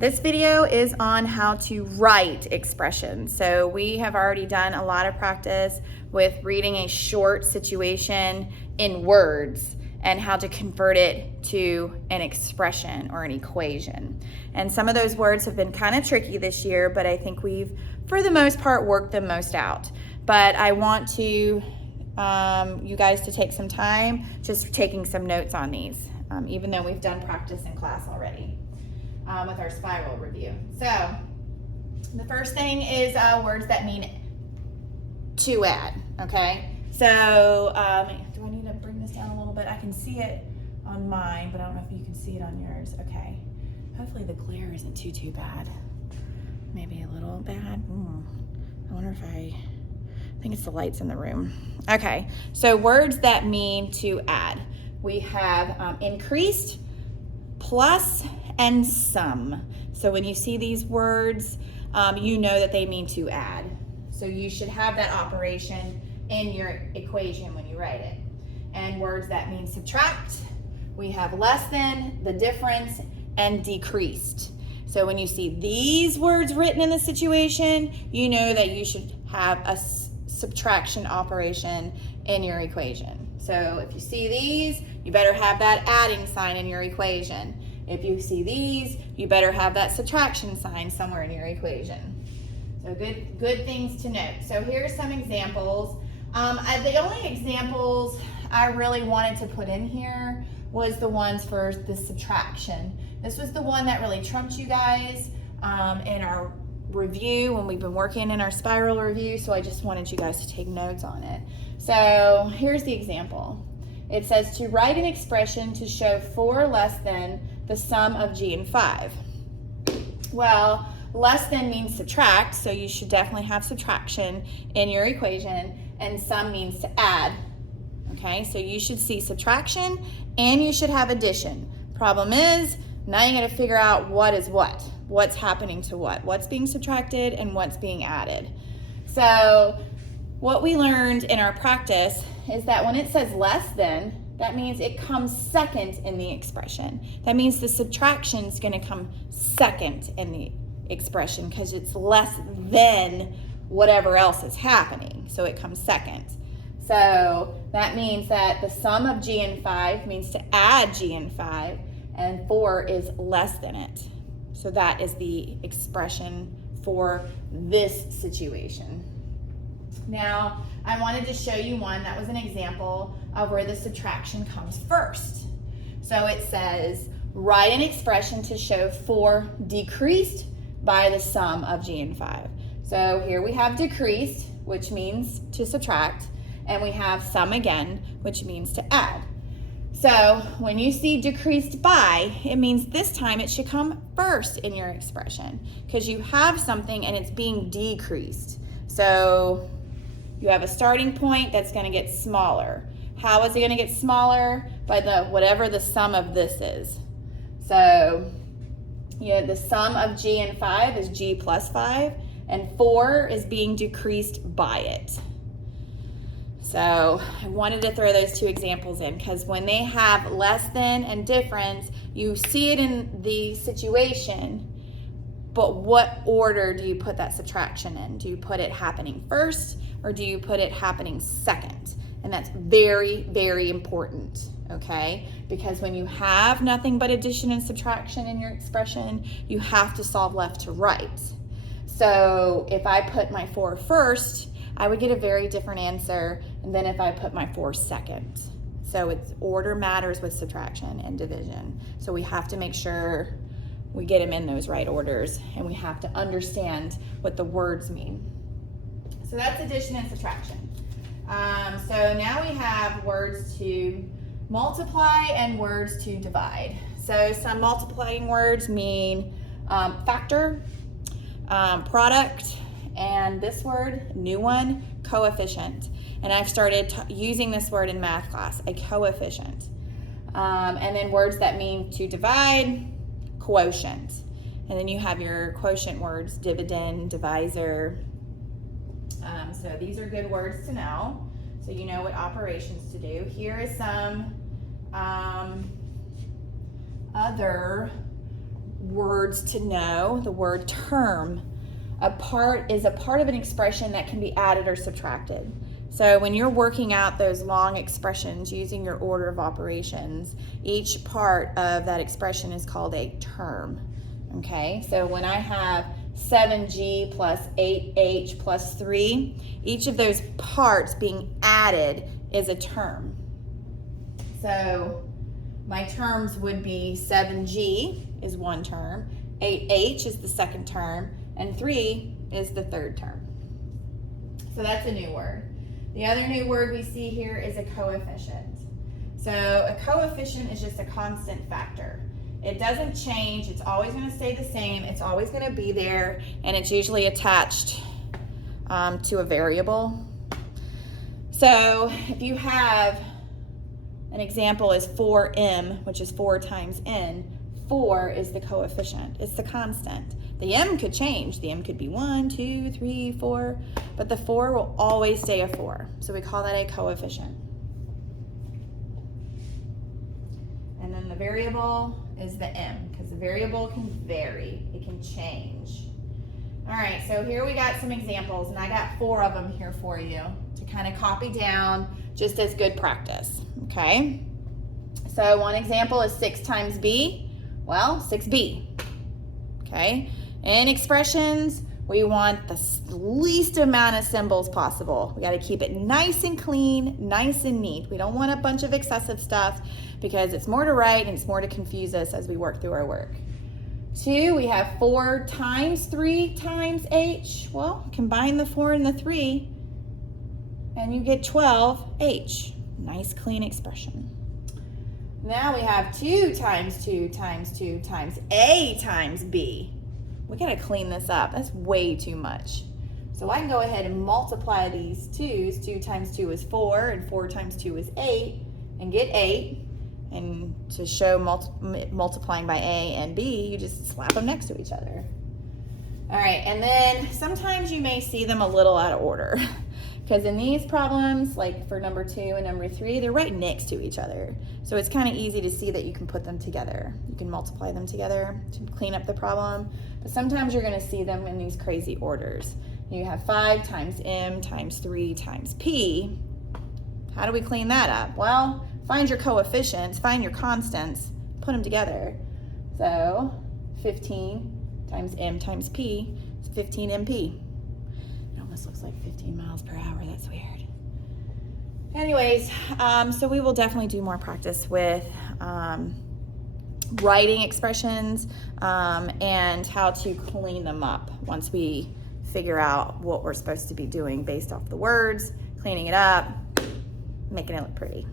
This video is on how to write expressions. So we have already done a lot of practice with reading a short situation in words and how to convert it to an expression or an equation. And some of those words have been kind of tricky this year, but I think we've, for the most part, worked them most out. But I want to you guys to take some time just taking some notes on these, even though we've done practice in class already. With our spiral review. So the first thing is words that mean to add, okay? So do I need to bring this down a little bit? I can see it on mine, but I don't know if you can see it on yours. Okay. Hopefully the glare isn't too bad. Maybe a little bad. I wonder if I think it's the lights in the room. Okay, so words that mean to add. We have increased, plus, and some. So when you see these words, you know that they mean to add. So you should have that operation in your equation when you write it. And words that mean subtract, we have less than, the difference, and decreased. So when you see these words written in the situation, you know that you should have a subtraction operation in your equation. So if you see these, you better have that adding sign in your equation. If you see these, you better have that subtraction sign somewhere in your equation. So good things to note. So here's some examples. The only examples I really wanted to put in here was the ones for the subtraction. This was the one that really trumped you guys in our review when we've been working in our spiral review, so I just wanted you guys to take notes on it. So here's the example. It says to write an expression to show 4 less than the sum of g and 5. Well, less than means subtract, so you should definitely have subtraction in your equation, and sum means to add. Okay, so you should see subtraction and you should have addition. Problem is, now you gotta figure out what is what. What's happening to what? What's being subtracted and what's being added. So what we learned in our practice is that when it says less than, that means it comes second in the expression. That means the subtraction is going to come second in the expression because it's less than whatever else is happening. So it comes second. So that means that the sum of g and 5 means to add g and 5, and 4 is less than it. So that is the expression for this situation. Now, I wanted to show you one that was an example of where the subtraction comes first. So it says, write an expression to show 4 decreased by the sum of g and 5. So here we have decreased, which means to subtract, and we have sum again, which means to add. So when you see decreased by, it means this time it should come first in your expression because you have something and it's being decreased. So you have a starting point that's going to get smaller. How is it going to get smaller? By whatever the sum of this is. So the sum of g and 5 is g plus 5, and 4 is being decreased by it. So I wanted to throw those two examples in because when they have less than and difference, you see it in the situation, but what order do you put that subtraction in? Do you put it happening first or do you put it happening second? And that's very, very important, okay? Because when you have nothing but addition and subtraction in your expression, you have to solve left to right. So if I put my 4 first, I would get a very different answer than if I put my 4 second. So it's order matters with subtraction and division. So we have to make sure we get them in those right orders, and we have to understand what the words mean. So that's addition and subtraction. So now we have words to multiply and words to divide. So some multiplying words mean factor, product, and this word, new one, coefficient. And I've started using this word in math class, a coefficient. And then words that mean to divide, quotient. And then you have your quotient words, dividend, divisor. So these are good words to know, so you know what operations to do. Here is some other words to know. The word term. A part is a part of an expression that can be added or subtracted. So when you're working out those long expressions using your order of operations, each part of that expression is called a term. Okay, so when I have 7g plus 8h plus 3, each of those parts being added is a term. So my terms would be 7g is one term, 8h is the second term, and 3 is the third term. So that's a new word. The other new word we see here is a coefficient. So a coefficient is just a constant factor. It doesn't change. It's always going to stay the same. It's always going to be there, and it's usually attached to a variable. So if you have an example is 4m, which is 4 times n, 4 is the coefficient. It's the constant. The m could change. The m could be 1, 2, 3, 4, but the 4 will always stay a 4. So we call that a coefficient. And then the variable is the m, because the variable can vary. It can change. All right, so here we got some examples, and I got 4 of them here for you to kind of copy down just as good practice, okay? So one example is 6 times b. Well, 6b, okay? In expressions, we want the least amount of symbols possible. We got to keep it nice and clean, nice and neat. We don't want a bunch of excessive stuff because it's more to write and it's more to confuse us as we work through our work. 2, we have 4 times 3 times h. Well, combine the 4 and the 3 and you get 12h. Nice clean expression. Now we have 2 times 2 times 2 times a times b. We gotta clean this up. That's way too much. So I can go ahead and multiply these 2's. 2 times 2 is 4, and 4 times 2 is 8, and get 8. And to show multiplying by a and b, you just slap them next to each other. All right, and then sometimes you may see them a little out of order. Because in these problems, like for number 2 and number 3, they're right next to each other. So it's kind of easy to see that you can put them together. You can multiply them together to clean up the problem. But sometimes you're going to see them in these crazy orders. You have 5 times m times 3 times p. How do we clean that up? Well, find your coefficients, find your constants, put them together. So 15 times m times p is 15 mp. This looks like 15 miles per hour. That's weird. Anyways, so we will definitely do more practice with writing expressions and how to clean them up once we figure out what we're supposed to be doing based off the words, cleaning it up, making it look pretty.